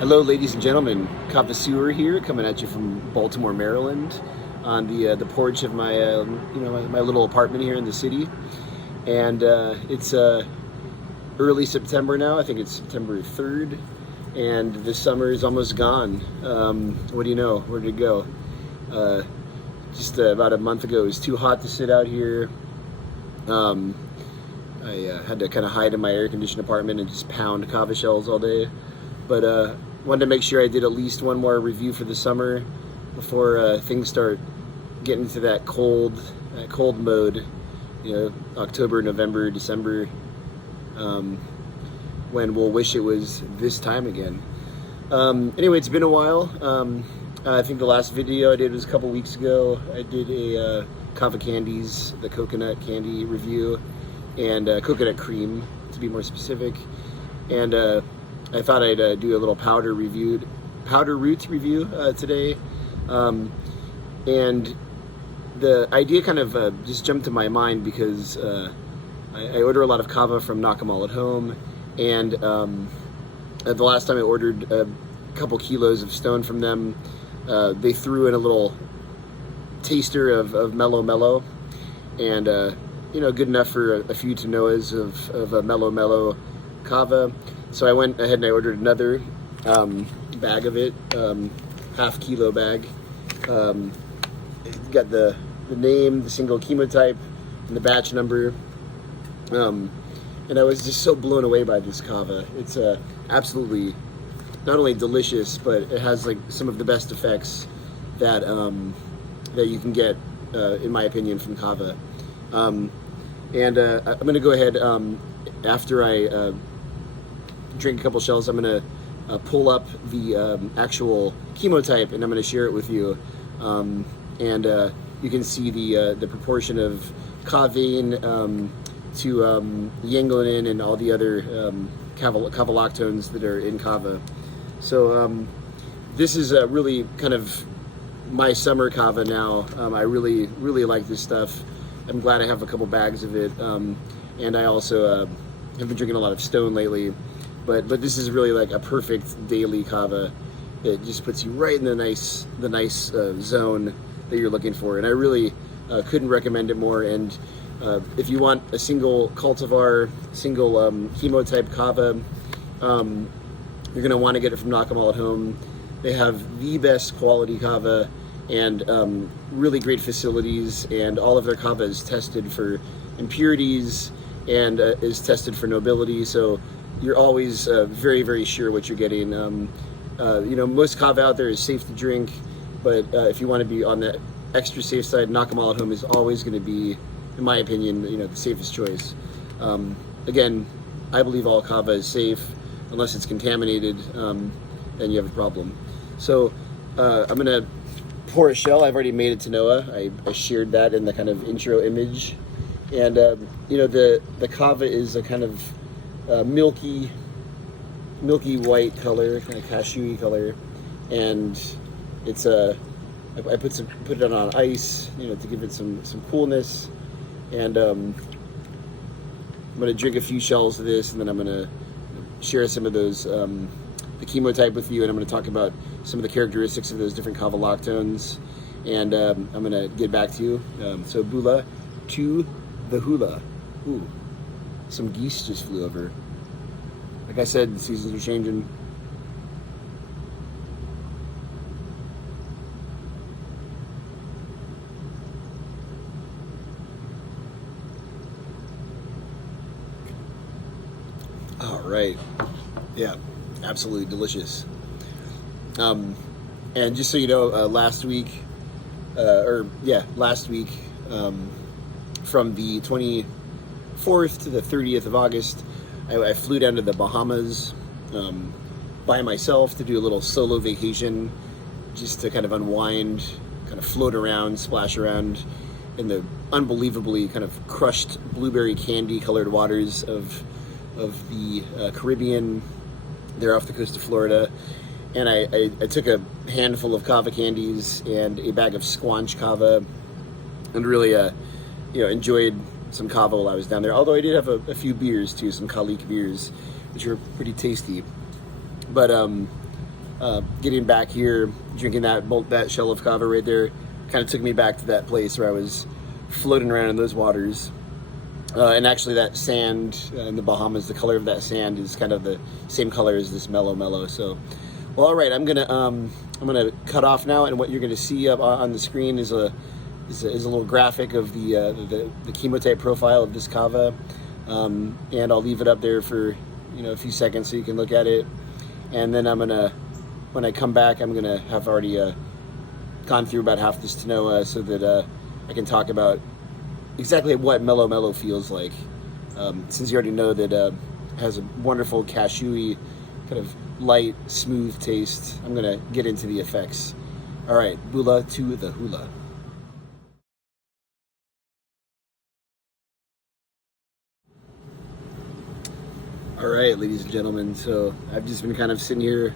Hello, ladies and gentlemen. Kava here, coming at you from Baltimore, Maryland, on the porch of my my little apartment here in the city. And it's early September now. I think it's September 3rd, and the summer is almost gone. What do you know? Where did it go? Just about a month ago, it was too hot to sit out here. I had to kind of hide in my air-conditioned apartment and just pound kava shells all day. But wanted to make sure I did at least one more review for the summer before things start getting to that cold mode. You know, October, November, December, when we'll wish it was this time again. Anyway, it's been a while. I think the last video I did was a couple weeks ago. I did a Kava candies, the coconut candy review, and coconut cream, to be more specific. And I thought I'd do a little powder root review today. And the idea kind of just jumped to my mind because I order a lot of kava from Nakamal at home, and the last time I ordered a couple kilos of stone from them, they threw in a little taster of Melo, and good enough for a few to knowers of a Melo kava. So I went ahead and I ordered another bag of it, half kilo bag. Got the name, the single chemotype, and the batch number. And I was just so blown away by this kava. It's absolutely not only delicious, but it has like some of the best effects that that you can get, in my opinion, from kava. I'm gonna go ahead after I drink a couple shells. I'm gonna pull up the actual chemotype, and I'm gonna share it with you. You can see the proportion of cavein to yanglinin and all the other cavalactones that are in kava. So this is really kind of my summer kava now. I really like this stuff. I'm glad I have a couple bags of it, and I also have been drinking a lot of stone lately. But this is really like a perfect daily kava. It just puts you right in the nice zone that you're looking for, and I really couldn't recommend it more. And if you want a single cultivar, single chemotype kava, you're gonna want to get it from Nakamal at home. They have the best quality kava and really great facilities, and all of their kava is tested for impurities and is tested for nobility. So you're always very sure what you're getting. Most kava out there is safe to drink, but if you want to be on the extra safe side, Nakamal at home is always going to be, in my opinion, the safest choice. Again, I believe all kava is safe unless it's contaminated, then you have a problem. So I'm going to pour a shell. I've already made it to Noah. I shared that in the kind of intro image, and the kava is a kind of milky white color, kind of cashewy color, and it's I put it on ice, to give it some coolness, and I'm gonna drink a few shells of this, and then I'm gonna share some of those the chemotype with you, and I'm gonna talk about some of the characteristics of those different cavalactones, and I'm gonna get back to you. So bula to the hula. Ooh. Some geese just flew over. Like I said, the seasons are changing. All right. Yeah, absolutely delicious. And just so you know, last week, from the 24th to the 30th of August, I flew down to the Bahamas by myself to do a little solo vacation, just to kind of unwind, kind of float around, splash around in the unbelievably kind of crushed blueberry candy colored waters of the Caribbean there off the coast of Florida. And I took a handful of kava candies and a bag of squanch kava, and really enjoyed some kava while I was down there. Although I did have a few beers too, some Kalik beers, which were pretty tasty. But getting back here, drinking that shell of Kava right there, kind of took me back to that place where I was floating around in those waters. And actually, that sand in the Bahamas, the color of that sand is kind of the same color as this Melo. So, well, all right, I'm gonna cut off now, and what you're gonna see up on the screen is a little graphic of the chemotype profile of this Kava, and I'll leave it up there for a few seconds so you can look at it, and then when I come back, I'm gonna have already gone through about half this Tanoa so that I can talk about exactly what Melo feels like. Since you already know that it has a wonderful cashewy, kind of light, smooth taste, I'm gonna get into the effects. All right, bula to the hula. All right, ladies and gentlemen, so I've just been kind of sitting here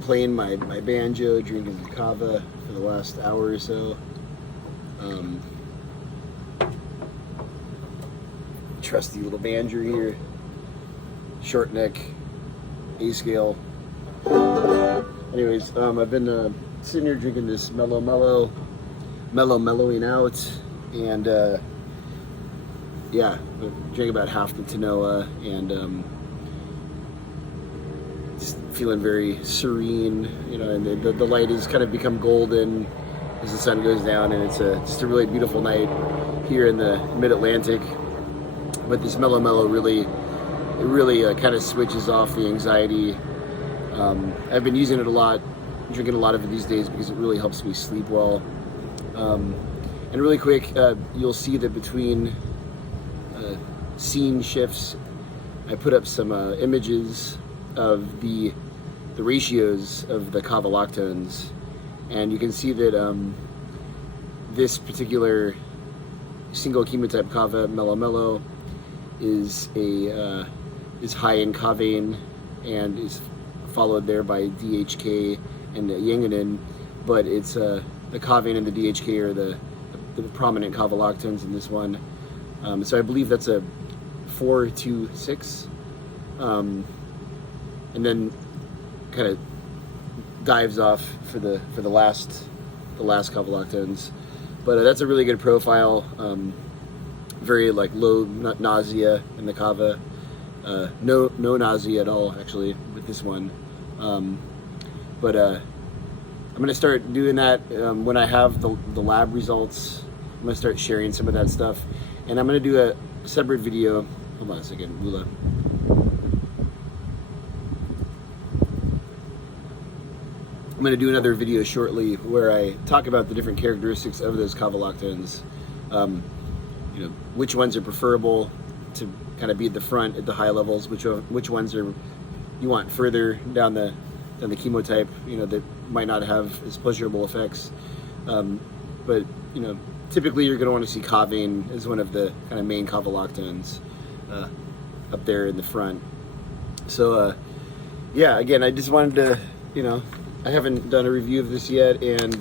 playing my banjo, drinking some Kava for the last hour or so. Trusty little banjo here, short neck, A scale. Anyways, I've been sitting here drinking this mellowing out, and yeah, I drank about half the Tanoa, and just feeling very serene, and the light has kind of become golden as the sun goes down, and it's just a really beautiful night here in the mid-Atlantic. But this Melo really kind of switches off the anxiety. I've been using it a lot, drinking a lot of it these days because it really helps me sleep well. And really quick, you'll see that between scene shifts, I put up some images of the ratios of the Kava lactones, and you can see that this particular single chemotype Kava Melo is high in kavain and is followed there by DHK and yanganin, but it's the kavain and the DHK are the prominent Kava lactones in this one. So I believe that's a 4-2-6, and then kind of dives off for the last Kava lactones. But that's a really good profile. Very like low nausea in the Kava. No nausea at all actually with this one. But I'm gonna start doing that when I have the lab results. I'm gonna start sharing some of that stuff, and I'm gonna do a separate video. Hold on a second, Lula. I'm going to do another video shortly where I talk about the different characteristics of those Kava lactones. Which ones are preferable to kind of be at the front at the high levels, which ones are you want further down the chemotype, that might not have as pleasurable effects. But typically you're going to want to see kavain as one of the kind of main Kava lactones up there in the front. So yeah, again, I just wanted to, I haven't done a review of this yet, and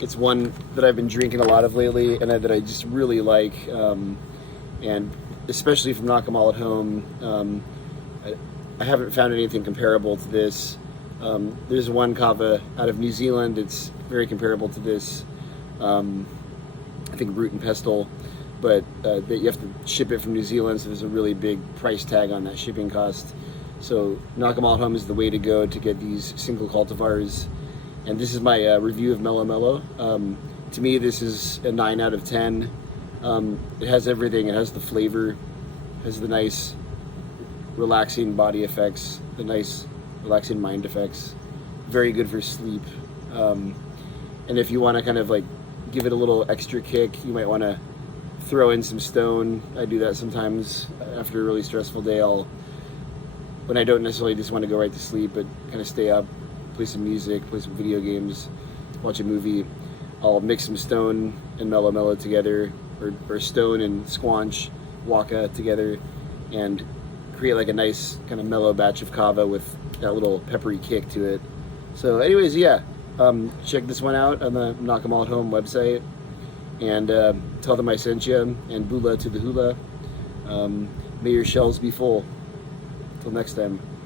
it's one that I've been drinking a lot of lately, and that I just really like, and especially from Nakamal at home. I haven't found anything comparable to this. There's one Kava out of New Zealand. It's very comparable to this. I think Root and Pestle, but you have to ship it from New Zealand, so there's a really big price tag on that shipping cost. So Nakamal at home is the way to go to get these single cultivars. And this is my review of Melo. To me, this is a 9 out of 10. It has everything. It has the flavor, has the nice relaxing body effects, the nice relaxing mind effects. Very good for sleep. And if you want to kind of like give it a little extra kick, you might want to throw in some stone. I do that sometimes after a really stressful day. When I don't necessarily just want to go right to sleep, but kind of stay up, play some music, play some video games, watch a movie, I'll mix some stone and Melo together, or stone and squanch waka together, and create like a nice kind of mellow batch of Kava with that little peppery kick to it. So anyways, yeah, check this one out on the Nakamal at Home website, and tell them I sent you, and bula to the hula. May your shells be full. Till next time.